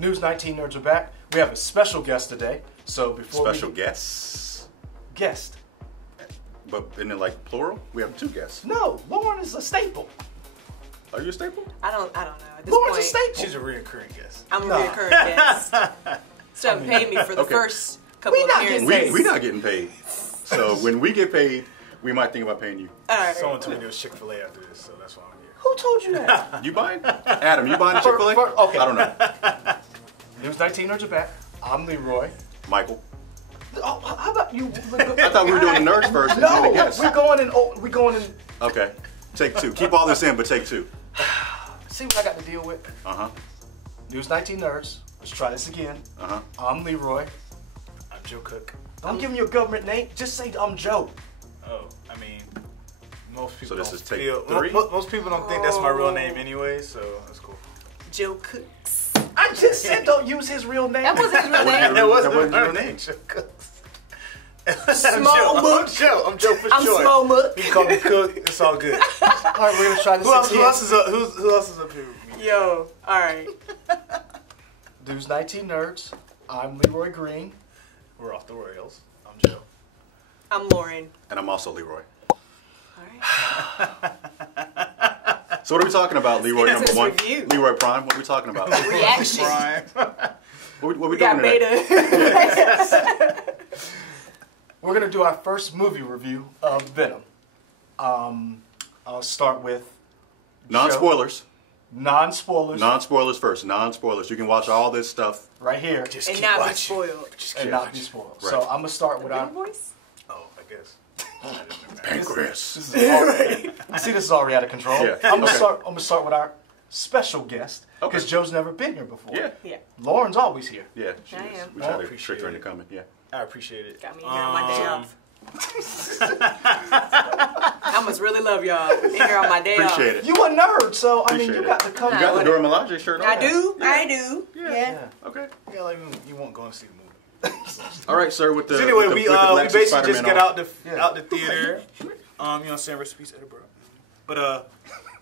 News 19 Nerds are back. We have a special guest today. So before Special guests? Guest. But isn't it like plural? We have 2 guests. No, Lauren is a staple. Are you a staple? I don't know. At this Lauren's point, a staple. She's a reoccurring guest. I'm a reoccurring guest. So pay me for the first couple We of not appearances. getting We're not getting paid. So when we get paid, we might think about paying you. All right. Someone told me there was Chick-fil-A after this, so that's why I'm here. Who told you that? You buying? Adam, you buying a Chick-fil-A? Okay. I don't know. News 19 Nerds are back. I'm Leroy. Michael. Oh, how about you? I thought we were doing the nerds first and then the No, guests. we're going in. We're going in. Okay. Take 2. Keep all this in, but take 2. See what I got to deal with. Uh-huh. News 19 Nerds. Let's try this again. Uh-huh. I'm Leroy. I'm Joe Cook. Don't give me your government name. Just say I'm Joe. Oh, I mean, most people So this don't is take feel, 3? Most people don't think that's my real name anyway, so that's cool. Joe Cooks. I just said don't use his real name. That wasn't his real name. That wasn't my your name. Joe Cook. Small I'm Mook. Joe. I'm Joe for I'm short. Small Mook. You can call me Cook. It's all good. All right, we're gonna try this Who else again. is up? Who else is up here with me? Yo. All right. News 19 Nerds. I'm Leroy Green. We're off the rails. I'm Joe. I'm Lauren. And I'm also Leroy. All right. So what are we talking about, Leroy This number is 1? review. Leroy Prime, what are we talking about? Reaction. Brian. What we We doing got today? beta. We're gonna do our first movie review of Venom. I'll start with Non-spoilers. non-spoilers Non-spoilers first. Non-spoilers. You can watch all this stuff. right here Just And keep not be watching. spoiled. Just and keep not watching. be spoiled. Right. So I'm gonna start with our. Your voice? Oh, I guess. Pancreas. This is already, I see this is already out of control. Yeah. I'm Okay. gonna start with our special guest because Okay. Joe's never been here before. Yeah. Yeah. Lauren's always here. Yeah. She I is. am. We try to Appreciate trick her into it. coming. Yeah. I appreciate it. Got me here on my day off. I must really love y'all. In here on my day off. Appreciate it. You a nerd, so I mean Appreciate you it. got to come. You got the What? Dora Milaje shirt on? I do. I do. Yeah. Yeah. Okay. Yeah, like you won't go and see the movie. All right, sir. With the So anyway, with we the glasses basically just Spider-Man got on. out the Yeah. out the theater. You know what I'm saying? Rest in peace, Edinburgh. But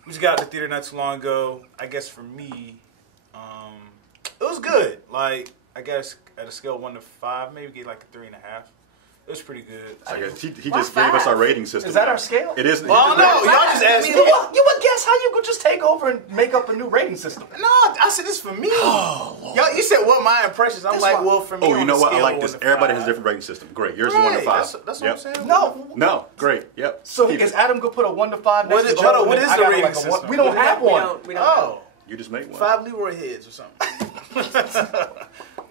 we just got out the theater not too long ago. I guess for me, it was good. Like I guess at a scale of 1 to 5, maybe get like a 3.5. It was pretty good. I guess he Why just gave us our 5? rating system. Is that now. our scale? It is. Well, no, y'all just asked me. You would guess how you could just take over and make up a new rating system. No, I said this for me. Y'all, you said what my impressions? I'm That's like, why- well, for me. Oh, you on know a what? I scale like of this. 1 to Everybody has a 5. different rating system. Great. Yours is 1 to Right, 5. That's what Yep. I'm saying. No. No, great. Yep. So Keep is it. Adam gonna put a 1 to 5 next What to is- Joe? hold on, and what then is I the got rating like a one- system? We don't have We one. don't. We don't. Oh, You just made one. 5 Leroy heads or something.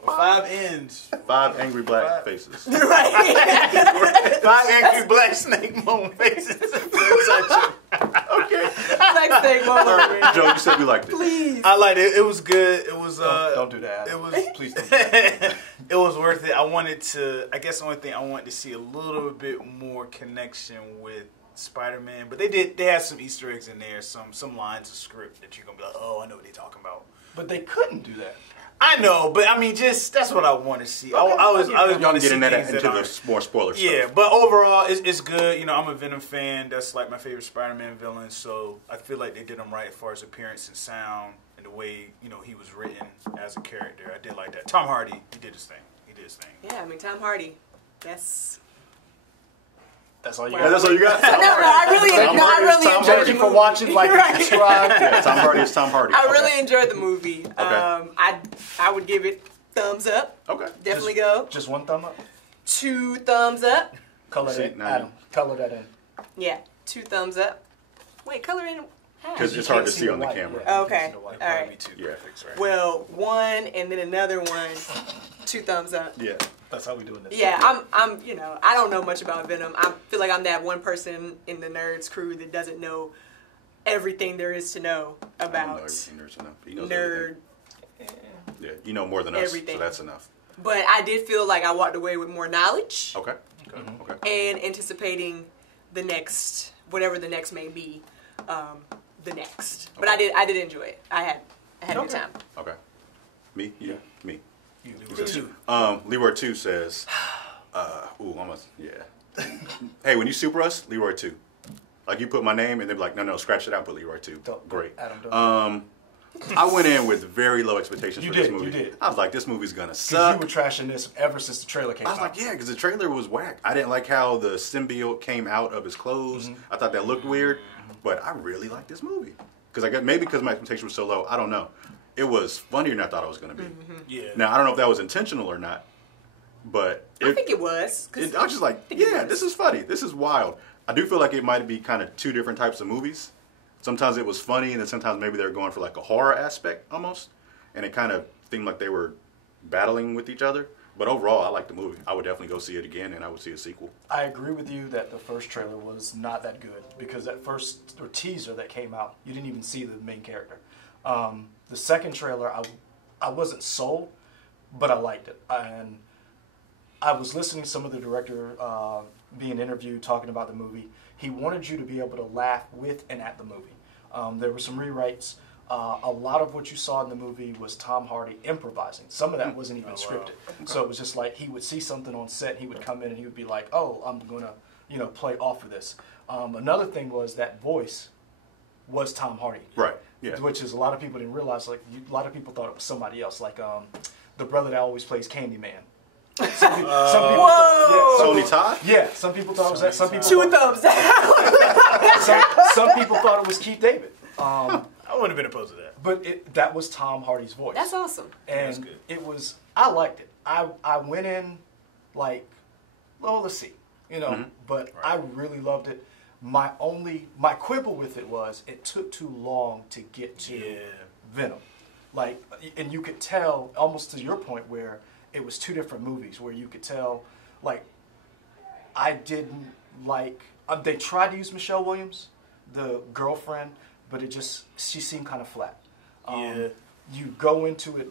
5 ends. 5 angry black faces. Right. 5 angry black snake moan faces. Okay. Like steak moment. Joe, you said you liked it. Please. I liked it. It was good. It was. Don't do that. It was. Please don't. Do that. It was worth it. I wanted to. I guess the only thing I wanted to see a little bit more connection with Spider-Man, but they had some Easter eggs in there, some lines of script that you're gonna be like, oh, I know what they're talking about. But they couldn't do that. I know, but I mean, just that's what I want to see. I was Y'all want can to get see in that things into that the aren't. more spoiler Yeah, stuff. but overall, it's good. You know, I'm a Venom fan. That's like my favorite Spider-Man villain. So I feel like they did him right as far as appearance and sound and the way he was written as a character. I did like that. Tom Hardy, he did his thing. Yeah, I mean Tom Hardy. That's That's all you Wow. got. That's all you got? no. I really, Tom Hardy is Tom enjoyed Thank the you for movie. watching. Like and Right. subscribe. Yeah, Tom Hardy is Tom Hardy. I Okay. really enjoyed the movie. I would give it thumbs up. Okay. Definitely go. Just one thumb up. 2 thumbs up. Color See, that in. now Adam, color that in. Yeah, 2 thumbs up. Wait, color in. How? Because You it's hard can't to see see the on the white, camera. yeah. Okay. It'd All probably be right. 2 Yeah. graphics, right? Well, 1 and then another one. 2 thumbs up. Yeah. That's how we doing this. Yeah, I'm. I don't know much about Venom. I feel like I'm that one person in the Nerds crew that doesn't know everything there is to know I don't know about everything there's enough. He knows nerd. everything. Yeah, you know more than us, Everything. so that's enough. But I did feel like I walked away with more knowledge Okay. Mm-hmm. Okay. and anticipating the next, whatever the next may be, the next. But Okay. I did enjoy it. I had a good Okay. time. Okay. Me? Yeah. Me. You Did too. you? Leroy 2 says, almost, yeah. Hey, when you super us, Leroy 2. Like you put my name and they're like, no, scratch it out, put Leroy 2. Don't- Great. Adam, don't I went in with very low expectations You for this did, movie. you did. I was like, this movie's gonna Because suck. you were trashing this ever since the trailer came I out. was like, yeah, because the trailer was whack. I didn't like how the symbiote came out of his clothes. I thought that looked weird, but I really liked this movie. Because I got maybe because my expectation was so low. I don't know. It was funnier than I thought it was gonna be. Yeah. Now I don't know if that was intentional or not, but I think it was. I was just like, yeah, this is funny. This is wild. I do feel like it might be kind of two different types of movies. Sometimes it was funny, and then sometimes maybe they were going for like a horror aspect almost, and it kind of seemed like they were battling with each other. But overall, I like the movie. I would definitely go see it again, and I would see a sequel. I agree with you that the first trailer was not that good because that first teaser that came out, you didn't even see the main character. The second trailer, I wasn't sold, but I liked it. And I was listening to some of the director being interviewed talking about the movie. He wanted you to be able to laugh with and at the movie. There were some rewrites. A lot of what you saw in the movie was Tom Hardy improvising. Some of that wasn't even scripted. So it was just like he would see something on set, he would come in and he would be like, "Oh, I'm gonna, play off of this." Another thing was that voice was Tom Hardy, Right. Yeah. which is a lot of people didn't realize. Like a lot of people thought it was somebody else, like the brother that always plays Candyman. Some people Whoa! Sony Todd? Yeah, some people thought it was that. Some people Two thought, thumbs down. some people thought it was Keith David. I wouldn't have been opposed to that. But that was Tom Hardy's voice. That's awesome. And That's good. it was, I liked it. I went in like, well, let's see, but I really loved it. My quibble with it was it took too long to get to Venom. Like, and you could tell, almost to your point, where it was two different movies, where you could tell, like, I didn't like, they tried to use Michelle Williams, the girlfriend, but she seemed kind of flat. You go into it.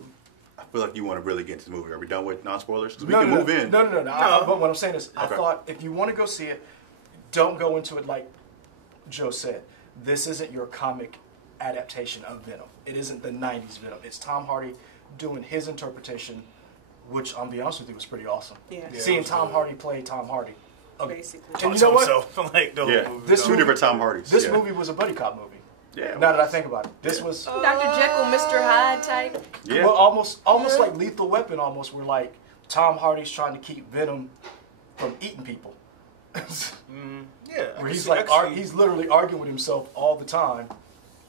I feel like you want to really get into the movie. Are we done with non-spoilers? Because we No, can no, move in. No. But what I'm saying is, I Okay. thought if you want to go see it, don't go into it like Joe said. This isn't your comic adaptation of Venom. It isn't the 90s Venom. It's Tom Hardy doing his interpretation, which, I'll be honest with you, was pretty awesome. Yeah. Seeing Tom Hardy play Tom Hardy. Basically. And you know what? Like the whole Yeah. movie. This Two movie- different Tom Hardys. This yeah. movie was a buddy cop movie. Yeah. Now that I think about it, this was Dr. Jekyll, Mr. Hyde type. Yeah. well, almost like Lethal Weapon. Almost, where like Tom Hardy's trying to keep Venom from eating people. Yeah. Where he's like, he's literally arguing with himself all the time.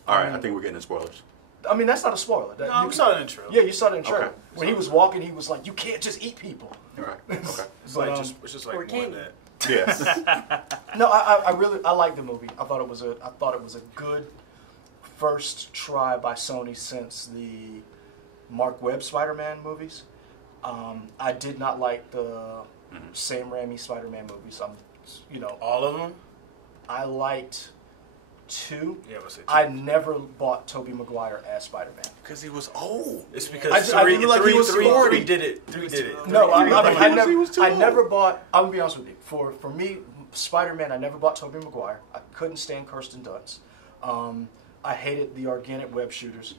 All right, I think we're getting into spoilers. I mean, that's not a spoiler. No, we saw it in the trailer. Yeah, you saw it in the trailer. Okay. When he was walking, he was like, "You can't just eat people." All right. Okay. It's But, like it's just like or more than candy. that. Yeah. No, I really liked the movie. I thought it was a good first try by Sony since the Mark Webb Spider-Man movies. I did not like the Sam Raimi Spider-Man movies. All of them? I liked 2. Yeah, let's say 2. I never bought Tobey Maguire as Spider-Man. Because he was old. It's because I three, feel like he was 40. three did it. 3 did it. No, He was too I old. never bought. I'm gonna be honest with you. For me, Spider-Man, I never bought Tobey Maguire. I couldn't stand Kirsten Dunst. I hated the organic web shooters.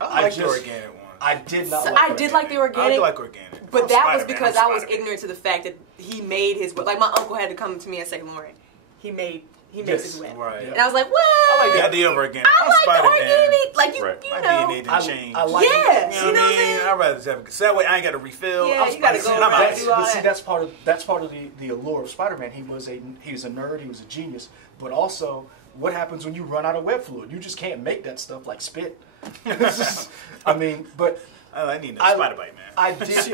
I like the just- organic one. I did not. So like I did like the I organic. like organic. But I'm that was Spider-Man. because I'm I was Spider-Man. ignorant to the fact that he made his web. Like my uncle had to come to me and say, "Lauren, he makes his web." Right. And I was like, "What?" I like the idea of organic. I I'm like Spider-Man. organic. Like you, Right. you My know. DNA didn't change. I like Yeah. You know You what know I what I'm mean? saying? I'd rather just have so that way I ain't got to refill. Yeah, I'm you gotta Spider-Man. go I'm right. out. do all But see, that. that's part of the allure of Spider-Man. He was a nerd. He was a genius. But also, what happens when you run out of web fluid? You just can't make that stuff like spit. It's just- I mean, but I need a spider bite, man. I did.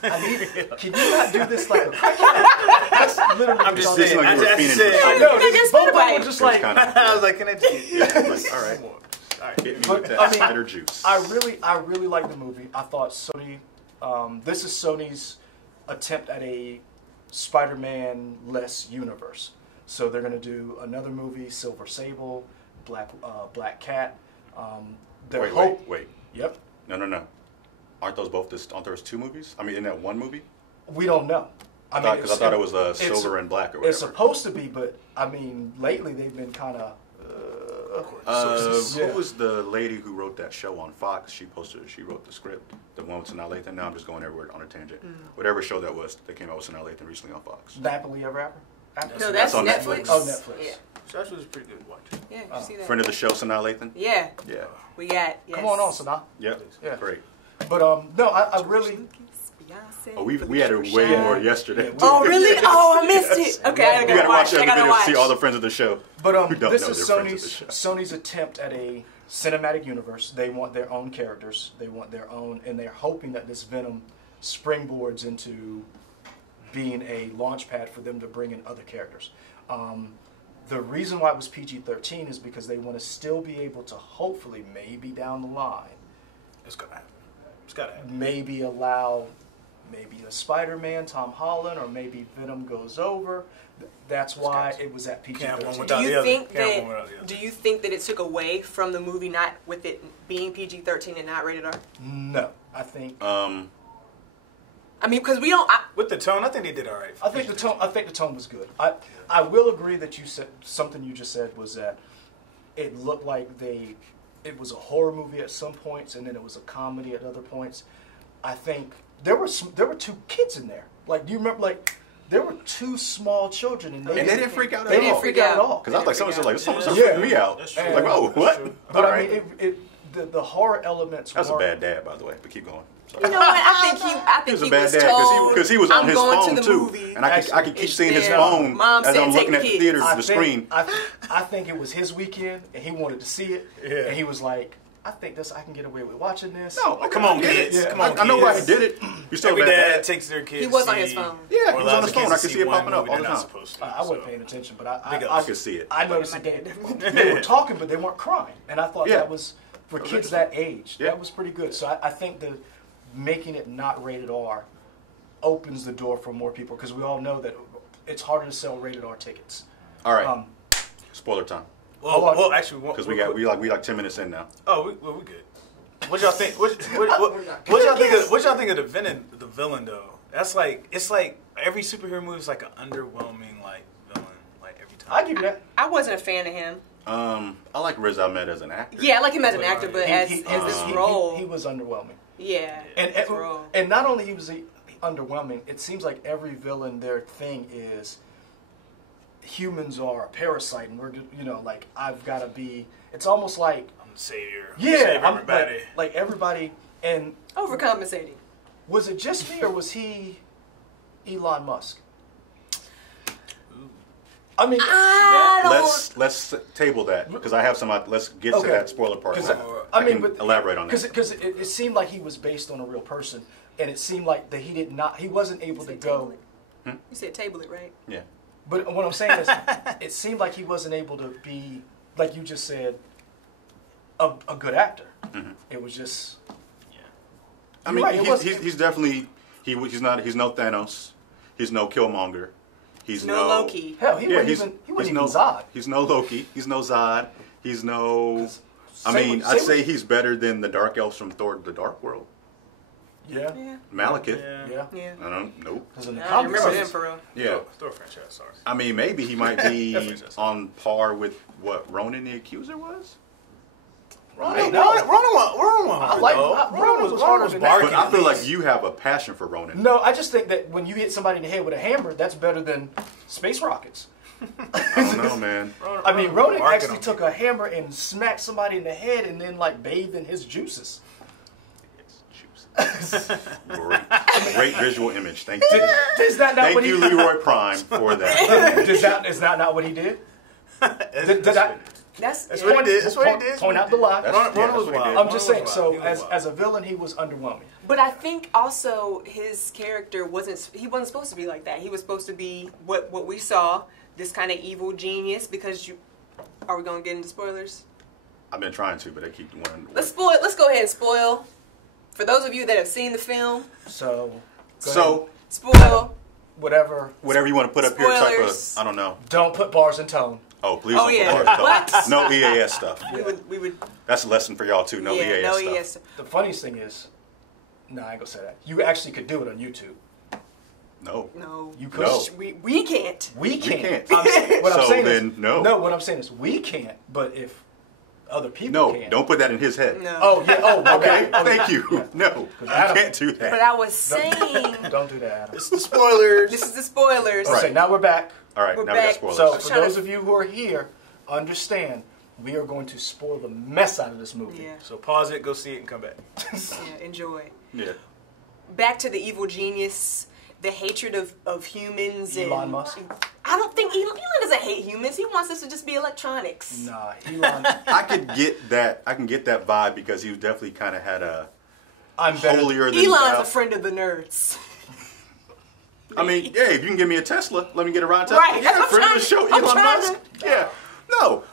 I need. Can you not do this like a crackhead? That's literally. I'm just all This saying. is like I you were just fiending said. for I something. know. You just Both put of them away. were just It was like. kind of, I was like, can I just get like, all right. All right. Hit me But, with that I mean, spider juice. I really liked the movie. I thought Sony. This is Sony's attempt at a Spider-Man-less universe. So they're going to do another movie, Silver Sable, Black Cat. Their hope. Wait. Yep. No. Aren't those 2 movies? I mean, in that one movie? We don't know. I thought it was Silver and Black or whatever. It's supposed to be, but I mean, lately they've been kind of. Who was the lady who wrote that show on Fox? She wrote the script. The one with Sanaa Lathan. Now I'm just going everywhere on a tangent. Whatever show that was, that came out with Sanaa Lathan recently on Fox. Happily Ever After? No, That's that's on Netflix. Netflix. Oh, Netflix. Yeah. So that was pretty good to watch. Yeah, you see that. Friend of the show, Sanaa Lathan. Yeah. Yeah. We got. Yes. Come on, Sanaa. Yep. Yeah. Great. But no, I really. Beyonce, Oh, we had it way more yesterday. Oh, really? Oh, I missed it. Okay, I You gotta gotta watch watch. I every gotta video to see all watch. the friends of the show. But who don't this know is they're friends of the show. Sony's attempt at a cinematic universe. They want their own characters. They want their own, and they're hoping that this Venom springboards into being a launch pad for them to bring in other characters. The reason why it was PG-13 is because they want to still be able to hopefully, maybe down the line, It's gonna happen. It's gotta happen. maybe allow maybe a Spider-Man, Tom Holland, or maybe Venom goes over. That's why it was at Can't have one PG-13. without Do the you other. think Can't have one without the that? other. Do you think that it took away from the movie, not with it being PG-13 and not rated R? No, I think I mean, because we don't. With the tone, I think they did all right. I think the tone. I think the tone was good. I will agree that you said something. You just said was that it looked like it was a horror movie at some points, and then it was a comedy at other points. I think there were two kids in there. Like, do you remember? Like, there were two small children, and they didn't freak out at They all. didn't freak out at all. Because I was like, someone's like, someone's Yeah. freaking me out. That's true. Like, oh, That's what? true. But All I right. mean, the horror elements. That was a were, bad dad, by the way. But keep going. Sorry. You know what? I think He was a he bad was dad told. because he was on I'm his going phone to the too, movie. and I could keep It's seeing his there. phone Mom as said I'm take looking the at the kids. theater, I the think, screen. I think it was his weekend, and he wanted to see it, and he was like, "I think I can get away with watching this." No, Come on, I get kids. it. Come on, I know why he kids. did it. You still Every bad dad dad. takes their kids. He was to on his see- phone. Yeah, he or was on allows his the phone. kids I to could see see it one popping up movie all they're the not time. supposed to, I wasn't so. paying attention, but I could see it. I noticed that they were talking, but they weren't crying, and I thought Yeah. that was for kids that age. Yeah. That was pretty good. So I think the making it not rated R opens the door for more people because we all know that it's harder to sell rated R tickets. All right, spoiler time. Well, actually, Because we like 10 minutes in now. Oh, we good. What y'all think? What y'all think of the villain though? That's like it's like every superhero movie is like an underwhelming like villain like every time. I give you that. I wasn't a fan of him. I like Riz Ahmed as an actor. Yeah, I like him as an actor, but as He- this he- role, he was underwhelming. yeah, And his role. and not only was he underwhelming, it seems like every villain, their thing is humans are a parasite, and we're like I've got to be. It's almost like I'm the savior. yeah, Save I'm everybody. like everybody. And Overcompensating. was it just me or was he Elon Musk? I mean, I don't. Let's table that because I have some. Let's get to Okay. that spoiler part. 'Cause I I mean, can but elaborate on that. because it seemed like he was based on a real person, and it seemed like that he wasn't able to go. You said table it, right? Yeah. But what I'm saying is, it seemed like he wasn't able to be, like you just said, a good actor. Mm-hmm. It was just. I You're mean, right, it wasn't- he's definitely he's no Thanos. He's no Killmonger. He's No Loki. Hell, he wasn't even Zod. He's no Loki. He's no Zod. He's no. I Same mean, with- I'd same say with- he's better than the Dark Elves from Thor: The Dark World. Yeah. Yeah. Malekith. Yeah. Yeah. I don't. Nope. Because in the I comics, remember him for real. Yeah. Thor franchise. Sorry. I mean, maybe he might be Definitely just- on par with what Ronan the Accuser was. Right. Ronan I like Ronan was harder than that. But I feel like you have a passion for Ronan. No, I just think that when you hit somebody in the head with a hammer, that's better than space rockets. I don't know, man. I mean, Ronan Market actually on took a hammer and smacked somebody in the head and then like bathed in his juices. Great visual image. Thank you. Is that not Thank what he you, did? Leroy Prime, for that. Is that not what he did? Did I That's what he did. That's what he did. point out the lie? That's- Ronan was what he wild. did. I'm just saying. Ronan was So wild. He was as wild. a villain, he was underwhelming. But I think also his character wasn't supposed to be like that. He was supposed to be what we saw, this kind of evil genius. Because are we gonna get into spoilers? I've been trying to, but they keep doing. Let's go ahead and spoil. For those of you that have seen the film, So go ahead. So spoil. whatever. whatever you want to put up here, type Spoilers. of I don't know. Don't put bars in tone. Oh, please Oh, don't yeah. put bars What? up. No EAS stuff. We would. That's a lesson for y'all too. No yeah, EAS no stuff. ES. The funniest thing is, no, I ain't gonna say that. You actually could do it on YouTube. No. No. You could. No. We can't. We can't. can't. What I'm So saying then, is, no. No, what I'm saying is we can't. But if other people No, can. don't put that in his head. No. Oh yeah. Oh Okay, Oh, thank you. No, you Adam- can't do But that. I was saying, Don't do that, Adam. It's the spoilers. this is the spoilers. Okay, now we're back. All right, We're now we got back. spoilers. So I'm for trying those to- of you who are here, understand we are going to spoil the mess out of this movie. Yeah. So pause it, go see it, and come back. Yeah, enjoy. Yeah. Back to the evil genius, the hatred of humans. Elon Musk? I don't think Elon doesn't hate humans. He wants us to just be electronics. Nah, Elon. I could get that. I can get that vibe because he definitely kind of had a I'm better. holier than Elon's thou. a friend of the nerds. I mean, yeah, if you can give me a Tesla, let me get a ride Tesla. Right, Yeah, I'm friend of the trying- show, I'm Elon trying Musk. Yeah, no,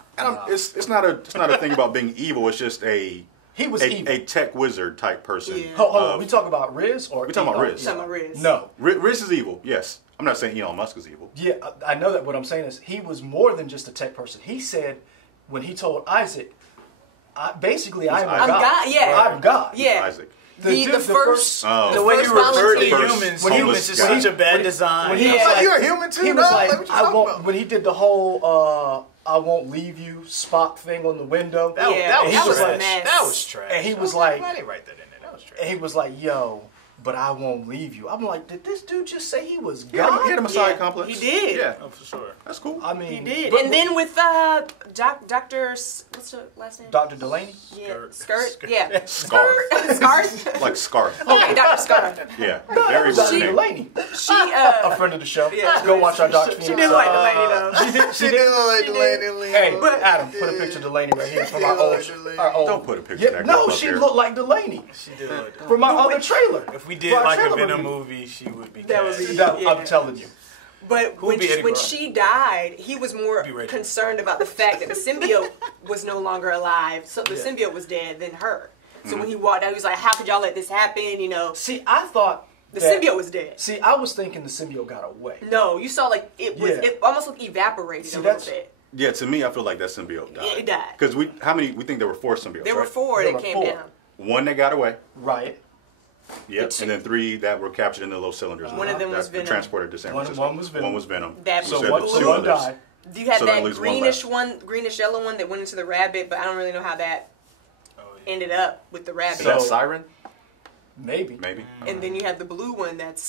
it's not a thing about being evil. It's just He was a evil. tech wizard type person. Yeah. Hold on, we talking about Riz or We talking about Elon? Riz. Talking about Riz. No. Riz is evil. Yes, I'm not saying Elon Musk is evil. Yeah, I know that. What I'm saying is he was more than just a tech person. He said when he told Isaac, basically, I'm Isaac. God. God, yeah. I'm God. Yeah. Isaac. The first. Oh. The way first you referred to volunteer. humans, When he humans was- is when such he- a bad design. When he was Yeah. like, You're a human too, he was dog. like, Like, what you I talking won't. about? When he did the whole I won't leave you Spock thing on the window, That, Yeah, that was he was trash. like- That was trash. and he was I like- why did they write that in there? That was trash. and he was like, yo, but I won't leave you. I'm like, did this dude just say he was He had God? a Messiah Yeah, complex. he did. Yeah, Oh, for sure. that's cool. I mean, He did. but- And then with Dr. What's the last name? Dr. Delaney. Yeah. Skirt. Skirt. Yeah. Scarf. Scarf. Like scarf. Okay, Dr. Scarf. Yeah, very Dr. good name. Delaney, She a friend of the show. Yeah. Go watch our Dr. she did like Delaney though. She did. She did. like Delaney Hey, But- Adam, put a picture of Delaney right here from our old. Don't put a picture of Yeah, that no, girl up she there. looked like Delaney She did look dumb. from our other trailer. If we did For our like a trailer Venom movie, she would be That would cast. be- That- Yeah. I'm telling you. But Who would be Eddie when Brock? she died, he was more Be ready. concerned about the fact that the symbiote was no longer alive. So the symbiote was dead than her. So when he walked out, he was like, "How could y'all let this happen?" You know, See, I thought the that- symbiote was dead. See, I was thinking the symbiote got away. No, you saw like it was. Yeah. It almost like evaporated See, a little that's- bit. Yeah, to me, I feel like that symbiote died. It died. Because we think there were 4 symbiotes, There were right? 4 There that were came 4. down. 1 that got away. Right. Yep. The And then 3 that were captured in the little cylinders. One of them that was were Venom. transported to San One- Francisco. one was Venom. One was Venom. That You was said one- the So two one others. died. You had So that that leaves one greenish left. greenish yellow one that went into the rabbit, but I don't really know how that Oh, yeah. ended up with the rabbit. Is that So- Siren? Maybe. Maybe. And then you have the blue one that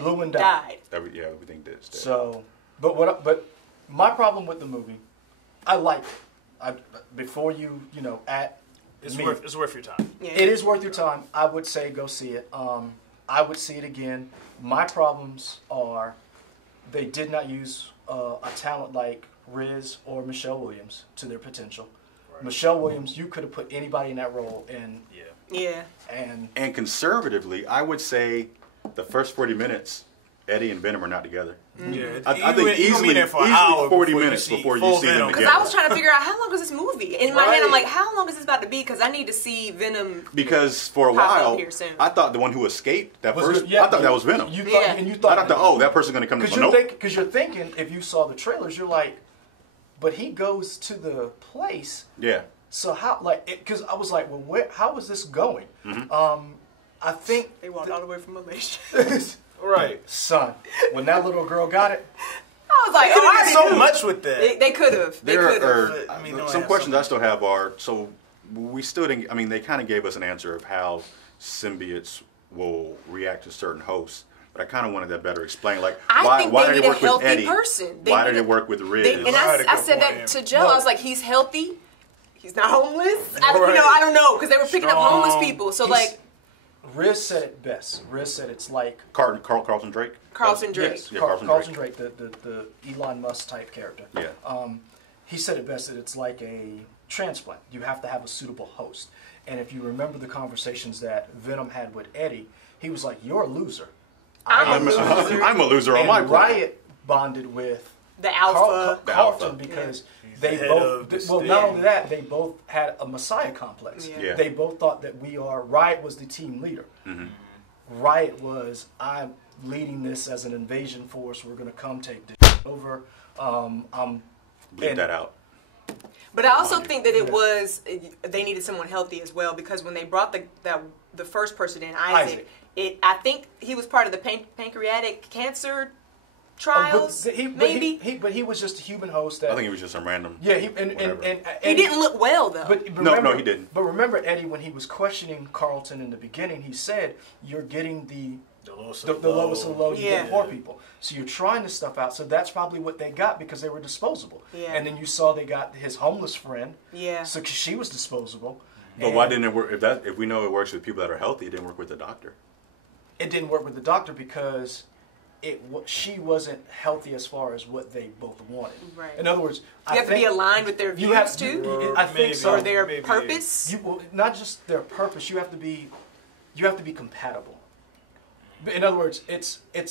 blue one died. died. Yeah, everything did. Stay. So, but my problem with the movie, I like it. Before you at It's me, worth your time. Yeah. it is worth your time. I would say go see it. I would see it again. My problems are they did not use a talent like Riz or Michelle Williams to their potential. Right. Michelle Williams, you could have put anybody in that role, Yeah. Yeah. And conservatively, I would say the first 40 minutes, Eddie and Venom are not together. Yeah. I think you easily, be there for an easily hour 40 before minutes before you full see them Venom. Because together. I was trying to figure out how long is this movie. In my head, I'm Right. like, how long is this about to be? Because I need to see Venom. Because for a Pop up while, here soon. I thought the one who escaped that Was first, it- yeah, I thought that was Venom. You thought, Yeah. and you I thought, thought, that person's going to come to because nope. you're thinking if you saw the trailers, you're like, but he goes to the place. Yeah. So how because I was like, well, how is this going? Mm-hmm. I think They walked all the way from Malaysia. Right. son, when that little girl got it, I was like, Could oh, I have already so knew. much with that. They could have. They There could are have. I mean, no, I some have questions some- I still have are, so we still didn't, I mean, they kind of gave us an answer of how symbiotes will react to certain hosts. But I kind of wanted that better explained. Like, I why, think why they did need it a work with healthy Eddie? person. They Why need did a- it work with Riz? And I had a I good said point, that to yeah. Joe. I was like, he's healthy. He's not homeless. I Right. don't know, because they were picking up Strong. homeless people. So He's- like Riz said it best. Riz said it's like Carlton Drake? Carlton Drake. yes, Yeah, Carlton Carlton Drake, the Elon Musk type character. Yeah. He said it best that it's like a transplant. You have to have a suitable host. And if you remember the conversations that Venom had with Eddie, he was like, "You're a loser." I'm a loser. I'm a loser on And my planet. Riot bonded with The alpha. The Carlton alpha. because He's they the head both. of the Well, state. not only that, they both had a Messiah complex. Yeah. Yeah. They both thought that Riot was the team leader. Mm-hmm. Riot was, I'm leading this as an invasion force. We're going to come take this over. Bleep and- that out. But I also Mind you. think that it was they needed someone healthy as well, because when they brought the first person in, Isaac, I think he was part of the pancreatic cancer trials. But he was just a human host. That, I think it was just some random. yeah, he whatever. He didn't look well though. But No, remember, he didn't. But remember, Eddie, when he was questioning Carlton in the beginning, he said, "You're getting the The lowest the lowest of the low, you Yeah. get poor people. So you're trying this stuff out. So that's probably what they got because they were disposable. Yeah. And then you saw they got his homeless friend. Yeah. So 'cause she was disposable. But why And didn't it work? If we know it works with people that are healthy, it didn't work with the doctor. it didn't work with the doctor because she wasn't healthy as far as what they both wanted. Right. In other words, You have to be aligned with their views too, I think Maybe. so. or their Maybe. purpose. Not just their purpose. You have to be compatible. In other words, it's a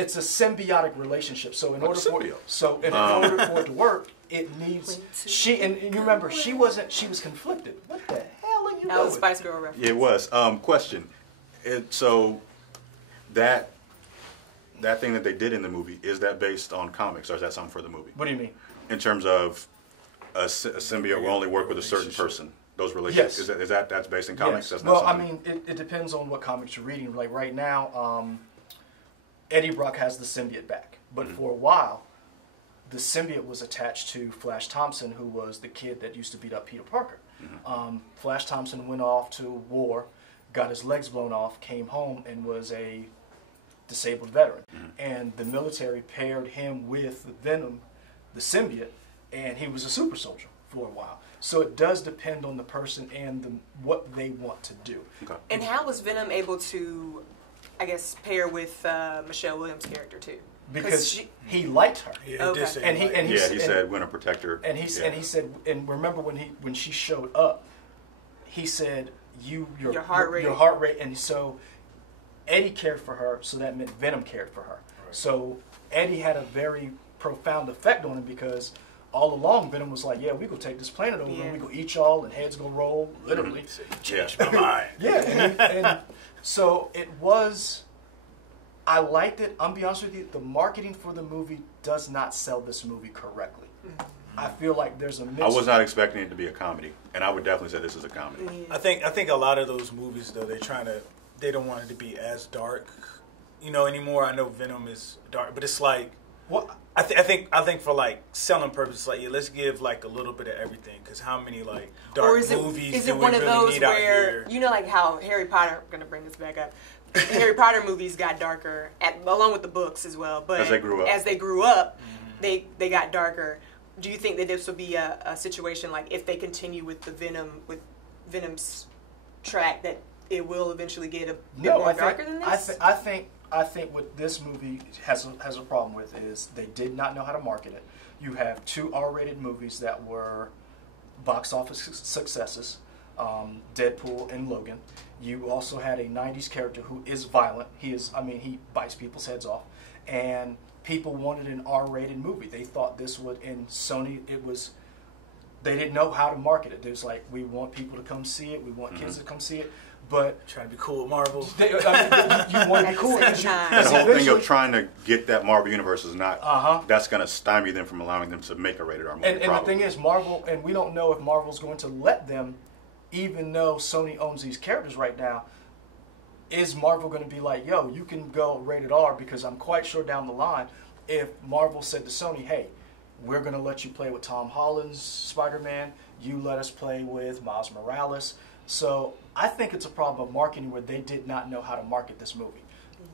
symbiotic relationship. So in Like order a for symbiote. in order for it to work, it needs and you remember she was conflicted. What the hell are you That was doing? Spice Girl reference. Yeah, it was. Question. So that thing that they did in the movie, is that based on comics or is that something for the movie? What do you mean? In terms of a symbiote will only work with a certain person. Those relationships. Yes. Is that's based in comics? Yes. That's not Well, I something- mean, it depends on what comics you're reading. Like right now, Eddie Brock has the symbiote back, but for a while, the symbiote was attached to Flash Thompson, who was the kid that used to beat up Peter Parker. Flash Thompson went off to war, got his legs blown off, came home, and was a disabled veteran. And the military paired him with Venom, the symbiote, and he was a super soldier for a while. So it does depend on the person and what they want to do. Okay. And how was Venom able to, I guess, pair with Michelle Williams' character too? Because he liked her. Yeah, he Okay. did say And he- like- and He and- said, "We're gonna protect her." And he said, and remember when she showed up, he said, your heart rate. your heart rate, and so Eddie cared for her, so that meant Venom cared for her. Right. So Eddie had a very profound effect on him because all along Venom was like, yeah, we gonna take this planet over, Yeah. and we gonna eat y'all, and heads gonna roll, literally. Changed my mind. Yeah, and so it was. I liked it. I'm be honest with you. The marketing for the movie does not sell this movie correctly. I feel like there's a mix. I was not expecting it to be a comedy, and I would definitely say this is a comedy. I think a lot of those movies though they don't want it to be as dark, anymore. I know Venom is dark, but it's like Well, I think for like selling purposes, like let's give like a little bit of everything because how many like dark Or is movies it do we one of really those need out where here? like how Harry Potter? I'm gonna bring this back up. Harry Potter movies got darker along with the books as well. But As they grew up. they got darker. Do you think that this will be a situation like if they continue with Venom's track that it will eventually get a bit more darker than this? I think what this movie has a problem with is they did not know how to market it. You have two R-rated movies that were box office successes, Deadpool and Logan. You also had a 90s character who is violent. He bites people's heads off. And people wanted an R-rated movie. They thought this would, in Sony, they didn't know how to market it. There's like, we want people to come see it. We want kids to come see it. But Trying to be cool with Marvel. you want to be cool. At the same time. And the whole thing eventually- of trying to get that Marvel universe is not. That's going to stymie them from allowing them to make a rated R movie. And the thing is, Marvel, and we don't know if Marvel's going to let them, even though Sony owns these characters right now. Is Marvel going to be like, yo, you can go rated R? Because I'm quite sure down the line, if Marvel said to Sony, hey, we're going to let you play with Tom Holland's Spider-Man, you let us play with Miles Morales. So I think it's a problem of marketing where they did not know how to market this movie.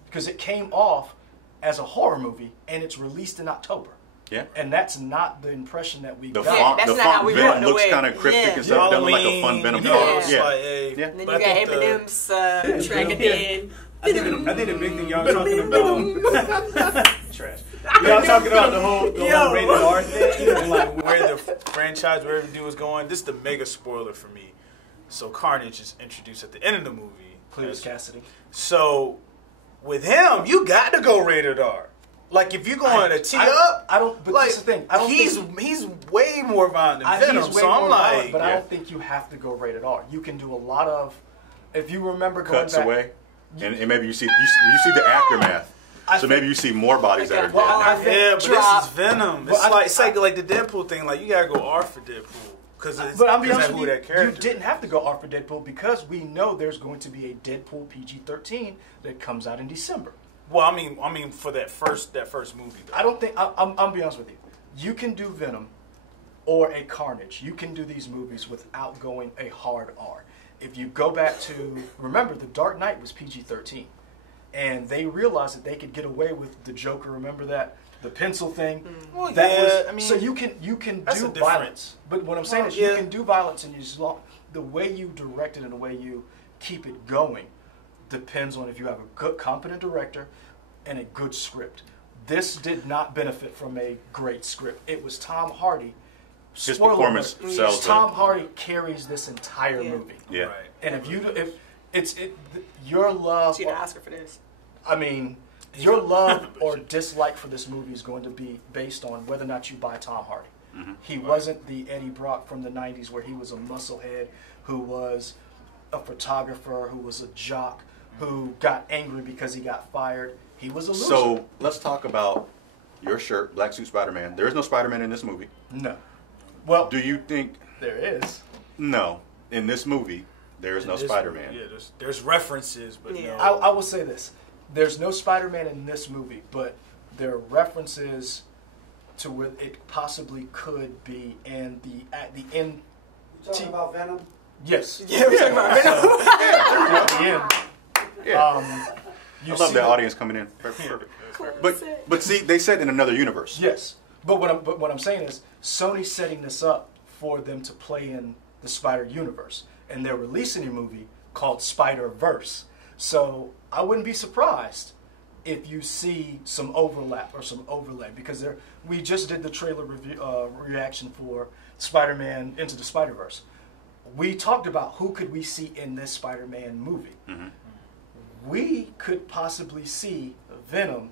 Because it came off as a horror movie, and it's released in October. Yeah. And that's not the impression that we The got. font, that's the not how font we Venom want it looks away. kind of cryptic Yeah. instead of doing like a fun Venom Halloween, dog. it's like, hey, Yeah. And then but you I got think the- Eminem's track at the end. I think the big thing y'all talking about trash. Y'all talking about the whole rated R thing and like where the franchise, where everything was going. This is the mega spoiler for me. So Carnage is introduced at the end of the movie. Cletus Cassidy. So with him, you got to go rated R. Like if you're going to tee up, I don't. But like that's the thing. I don't he's way more violent than Venom. he's way So I'm more like, violent, but I Yeah. don't think you have to go rated R. You can do a lot of. If you remember going Cuts back, away, and maybe you see the aftermath. So maybe you see more bodies that are Well, dead. I now. think- yeah, but Drop. this is Venom. But It's like the Deadpool thing. Like you gotta go R for Deadpool because But I'm be honest who with that you, character. you didn't have to go R for Deadpool because we know there's going to be a Deadpool PG-13 that comes out in December. Well, I mean for that first movie. Though. I don't think I'm be honest with you. You can do Venom or a Carnage. You can do these movies without going a hard R. If you go back to remember, The Dark Knight was PG-13. and they realized that they could get away with the Joker. Remember that? The pencil thing. Well, That yeah, was, I mean, so you can that's do a different- violence, but what I'm saying is yeah. you can do violence, and the way you direct it and the way you keep it going depends on if you have a good, competent director and a good script. This did not benefit from a great script. It was Tom Hardy. His Spoiler performance alert, sells Tom it. Hardy carries this entire Yeah. movie. Yeah. Right. And if your love, She'd Oscar for this. I mean, your love or dislike for this movie is going to be based on whether or not you buy Tom Hardy. Mm-hmm. He wasn't the Eddie Brock from the 90s where he was a musclehead who was a photographer, who was a jock, who got angry because he got fired. He was a loser. So let's talk about your shirt, Black Suit Spider-Man. There is no Spider-Man in this movie. No. Well, Do you think? there is. No, in this movie there is no This- Spider-Man. Yeah, there's references, but Yeah. no. I will say this. There's no Spider-Man in this movie, but there are references to where it possibly could be in at the end. You talking about Venom? Yes. Yeah, we're talking about Venom. At the end. Yeah. You I love see that audience coming in. Perfect. But see, they said in another universe. Yes, but what I'm saying is Sony's setting this up for them to play in the Spider Universe, and they're releasing a movie called Spider-Verse. So I wouldn't be surprised if you see some overlap or some overlay, because we just did the trailer reaction for Spider-Man Into the Spider-Verse. We talked about who could we see in this Spider-Man movie. Mm-hmm. We could possibly see Venom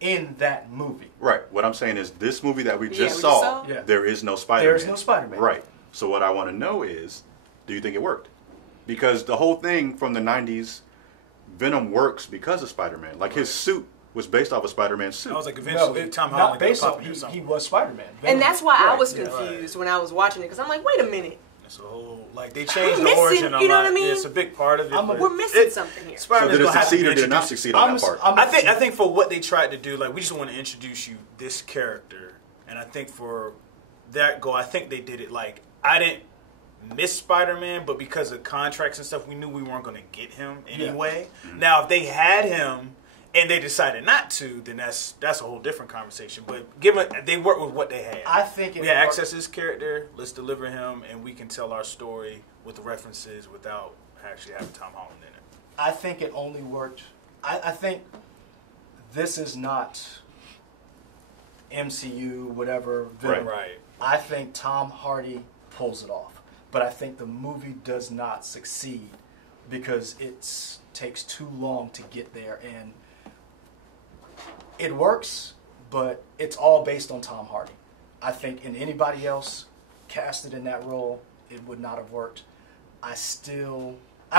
in that movie. Right. What I'm saying is this movie that we Yeah, just we just saw, saw. Yeah. there is no Spider-Man. There is no Spider-Man. Right. So what I want to know is, do you think it worked? Because the whole thing from the 90s, Venom works because of Spider-Man. Like his suit was based off of Spider-Man's suit. I was like, eventually, Tom Holland not based got on popular or something. he was Spider-Man. And that's why I Right. was Yeah. confused when I was watching it, because I'm like, wait a minute. It's a whole, like, they changed the missing, origin a you know lot. what I mean? Yeah, it's a big part of it. but We're missing it- something here. So Spider-Man's did it gonna have to succeed be or did it not introduced. succeed on that part? I think for what they tried to do, like, we just want to introduce you this character, and I think for that goal, I think they did it like, I didn't miss Spider-Man, but because of contracts and stuff, we knew we weren't going to get him anyway. Now, if they had him and they decided not to, then that's a whole different conversation. But given they worked with what they had, I think it we had worked. access to this character. Let's deliver him, and we can tell our story with the references without actually having Tom Holland in it. I think it only worked. I think this is not MCU, whatever. Venom. Right. I think Tom Hardy pulls it off, but I think the movie does not succeed because it takes too long to get there, and it works, but it's all based on Tom Hardy. I think in anybody else casted in that role, it would not have worked. I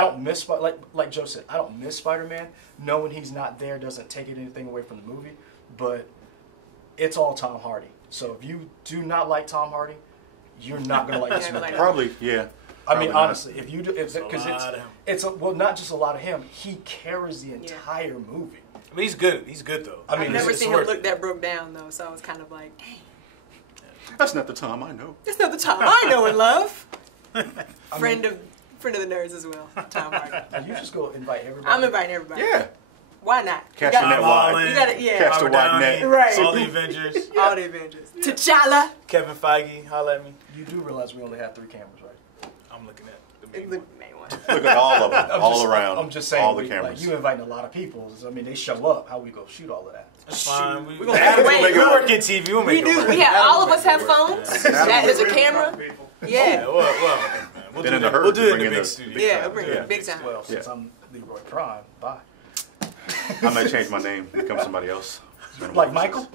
don't miss, like Joe said, I don't miss Spider-Man. Knowing he's not there doesn't take anything away from the movie, but it's all Tom Hardy. So if you do not like Tom Hardy, you're not going to like this Yeah, movie. like- Probably, yeah. I mean, Probably not. honestly, if you do, because a lot of him. well, not just a lot of him. He carries the entire movie. I mean, he's good. He's good though. I mean, I've never it's seen him worth look it. that broke down, though, so I was kind of like, dang, That's not the Tom I know. that's not the Tom I know and love. Friend of the nerds as well, Tom Hardy. And you just go invite everybody. I'm inviting everybody. Yeah. Why not? Catch You the got- net wide. You gotta- yeah. Catch the Robert white Downey, net. Right. All the Avengers. All the Avengers. T'Challa. Kevin Feige, holla at me. You do realize we only have 3 cameras, right? I'm looking at the The main one. main one. Look at all of them, all around. I'm just saying, all the like, cameras. you inviting a lot of people. I mean, they show up. How we go shoot all of that? That's fine. We gonna make it We'll make work. it We work. work in TV. We'll We make it do. work. We have all of us have phones. Yeah. That is a camera. Yeah, Yeah. well, we'll Then do in the that. herd, We'll do it in bring the in big the studio. big Yeah, crowd. bring it big time. Well, since I'm Leroy Prime, bye. I might change my name, become somebody else. Like Michael?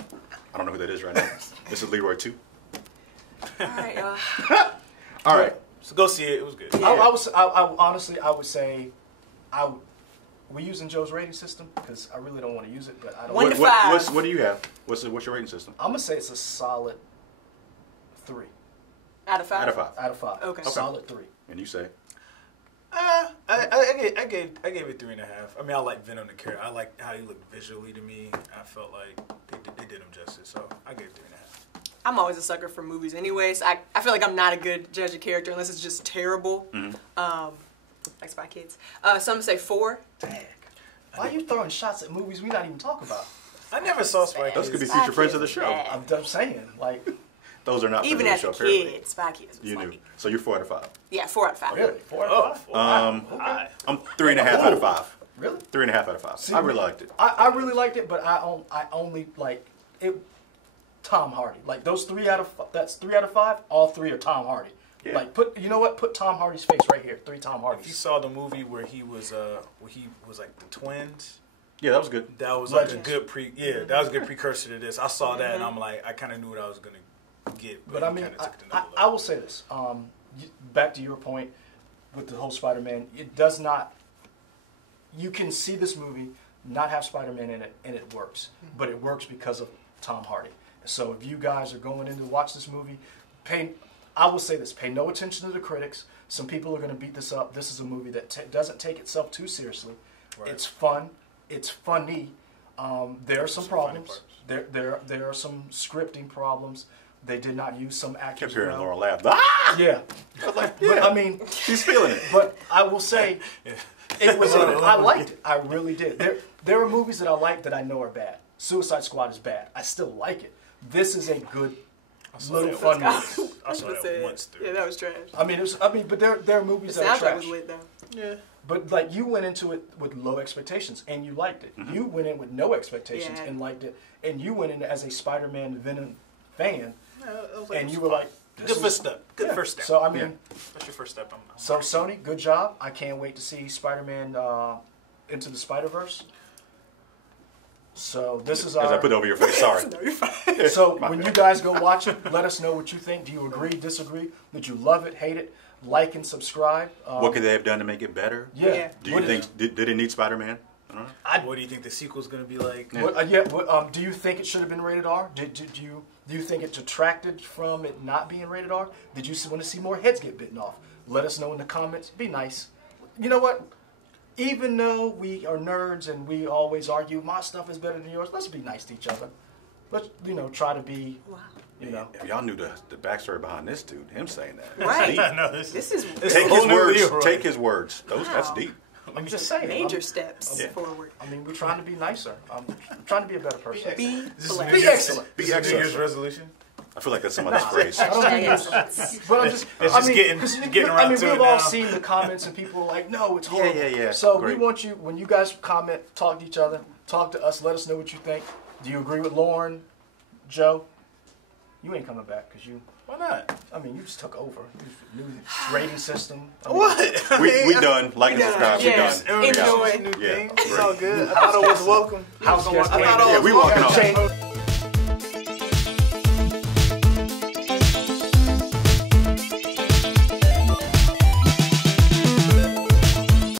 I don't know who that is right now. This is Leroy 2. All right, y'all. All right. So go see it. It was good. Yeah. I honestly, I would say, we using Joe's rating system because I really don't want to use it, but I don't. One to What, five. what do you have? What's your rating system? I'm gonna say it's a solid 3 Out of 5? Out of 5. out of 5. Okay. Solid 3. And you say? I gave it 3.5. I mean, I like Venom the character. I like how he looked visually to me. I felt like they did him justice, so I gave it 3.5. I'm always a sucker for movies anyways. I feel like I'm not a good judge of character unless it's just terrible. Like Spy Kids. So I'm going to say 4. Dang. Why are you throwing shots at movies we not even talk about? I never saw Spy Those Kids. could be future friends of the show. I'm just saying, like, Those are not Even friends as of a the show, apparently. kid, Spy Kids was You funny. knew. So you're 4 out of 5. Yeah, 4 out of 5. really, 4 out Oh, of 5? okay. I'm 3.5 out of 5. Really? 3.5 out of 5. See, I really liked it. I really liked it, but I only like it. Tom Hardy, like those 3 out of that's 3 out of 5. All 3 are Tom Hardy. Yeah. Like you know what? Put Tom Hardy's face right here. 3 Tom If you Hardys. saw the movie where he was like the twins, Yeah, that was good. that was like a Legends. good that was a good precursor to this. I saw that and I'm like, I kind of knew what I was gonna get, But I he mean, kinda took it to I another will level. say this. Back to your point with the whole Spider-Man, it does not. You can see this movie not have Spider-Man in it, and it works. But it works because of Tom Hardy. So if you guys are going in to watch this movie, I will say this: pay no attention to the critics. Some people are going to beat this up. This is a movie that doesn't take itself too seriously. Right. It's fun. It's funny. There are some funny problems. parts. There are some scripting problems. They did not use some actors. Kept hearing well. Laura laugh. Ah! Yeah, I was like, but I mean, she's feeling it. but I will say, it was. I liked it. I really did. There are movies that I like that I know are bad. Suicide Squad is bad. I still like it. This is a good little that fun I movie. I saw that once through. Yeah, that was trash. But there are movies The that are soundtrack trash. was lit though. Yeah. But like you went into it with low expectations and you liked it. You went in with no expectations Yeah. and liked it. And you went in as a Spider-Man Venom fan, It was like, and it you was were fun. like, good this first is- step. Good yeah. first step. So I mean, Yeah. That's your first step. I'm so Sony, good job. I can't wait to see Spider-Man Into the Spider-Verse. So this is As I our. put it over your face, sorry. No, you're fine. So My when bad. you guys go watch it, let us know what you think. Do you agree, disagree? Did you love it, hate it? Like and subscribe. What could they have done to make it better? Yeah. Yeah. Do you What is- think, did it need Spider-Man? I don't know. What do you think the sequel's gonna be like? Do you think it should have been rated R? Do you think it detracted from it not being rated R? Did you want to see more heads get bitten off? Let us know in the comments. Be nice. You know what? Even though we are nerds and we always argue, my stuff is better than yours. Let's be nice to each other. Let's try to be. Wow. If y'all knew the backstory behind this dude, him saying that. Right. Deep. I know this. This is It's Take a whole his new words. Leroy. Take his words. That's Wow. deep. I'm just saying. major steps Yeah. forward. I mean, we're trying to be nicer. I'm trying to be a better person. Be This is blessed. New Be Year's- excellent. This is New Year's resolution. I feel like that's somebody's phrase. I don't Hashtag think excellence. But I'm just, It's I just mean, getting- 'cause getting around to we've it all now. seen the comments and people are like, no, it's horrible. yeah. So Great. we want you, when you guys comment, talk to each other, talk to us, let us know what you think. Do you agree with Lauren, Joe? You ain't coming back because you, Why not? I mean, you just took over. New rating system. I mean, What? We done. Like and subscribe. Yes. We done. Enjoy. New Yeah. thing. It's all good. I thought I was welcome. House guest. I thought Yeah, we walking off. Change-